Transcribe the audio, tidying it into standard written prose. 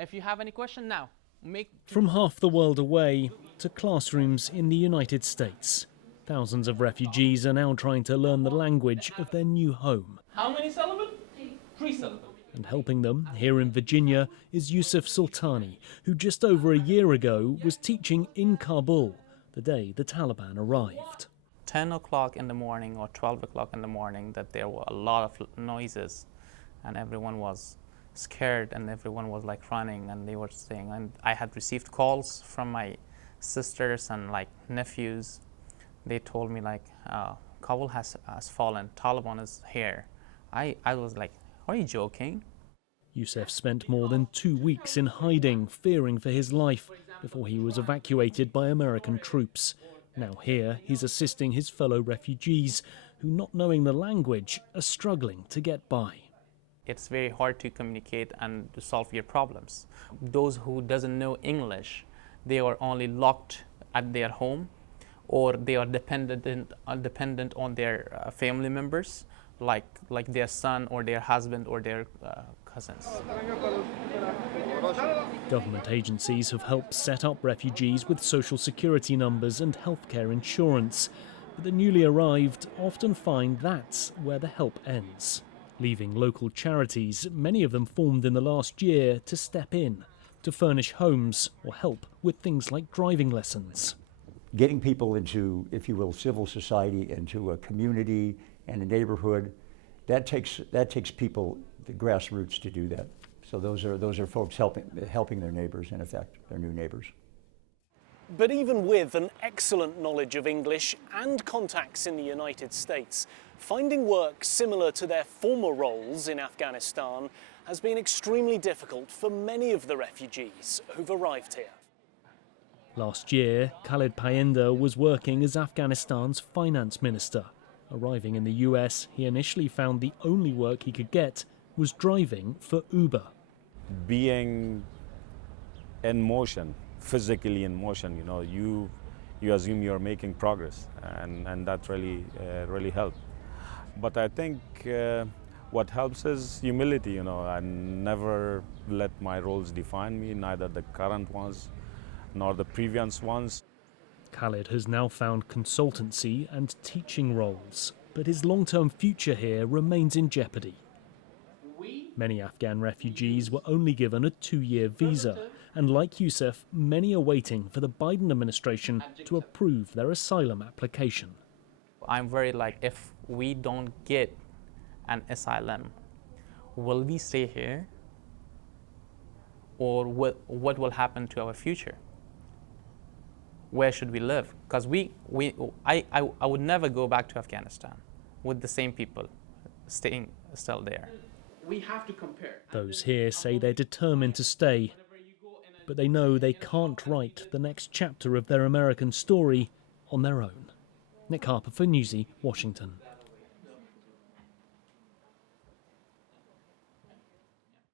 If you have any question now, From half the world away to classrooms in the United States, thousands of refugees are now trying to learn the language of their new home. How many syllables? 3 syllables. And helping them here in Virginia is Yusuf Sultani, who just over a year ago was teaching in Kabul the day the Taliban arrived. 10 o'clock in the morning or 12 o'clock in the morning, that there were a lot of noises and everyone was scared and everyone was like running, and they were saying, and I had received calls from my sisters and like nephews. They told me like, Kabul has fallen, Taliban is here. I was like, are you joking? Yusuf spent more than 2 weeks in hiding, fearing for his life, before he was evacuated by American troops. Now here, he's assisting his fellow refugees who, not knowing the language, are struggling to get by. It's very hard to communicate and to solve your problems. Those who doesn't know English, they are only locked at their home, or they are dependent on their family members, like their son or their husband or their cousins. Government agencies have helped set up refugees with social security numbers and healthcare insurance, but the newly arrived often find that's where the help ends, leaving local charities, many of them formed in the last year, to step in, to furnish homes or help with things like driving lessons. Getting people into, if you will, civil society, into a community and a neighborhood, that takes people, the grassroots, to do that. So those are folks helping their neighbors, in effect, their new neighbors. But even with an excellent knowledge of English and contacts in the United States, finding work similar to their former roles in Afghanistan has been extremely difficult for many of the refugees who've arrived here. Last year, Khalid Payenda was working as Afghanistan's finance minister. Arriving in the US, he initially found the only work he could get was driving for Uber. Being in motion, physically in motion, you know, you assume you're making progress, and that really helped. But I think what helps is humility, you know. I never let my roles define me, neither the current ones nor the previous ones. Khalid has now found consultancy and teaching roles, but his long-term future here remains in jeopardy. Many Afghan refugees were only given a 2-year visa, and like Yusuf, many are waiting for the Biden administration to approve their asylum application. I'm very like, if we don't get an asylum, will we stay here? Or what will happen to our future? Where should we live? Because I would never go back to Afghanistan with the same people staying still there. We have to compare. Those here say they're determined to stay, but they know they can't write the next chapter of their American story on their own. Nick Harper for Newsy, Washington.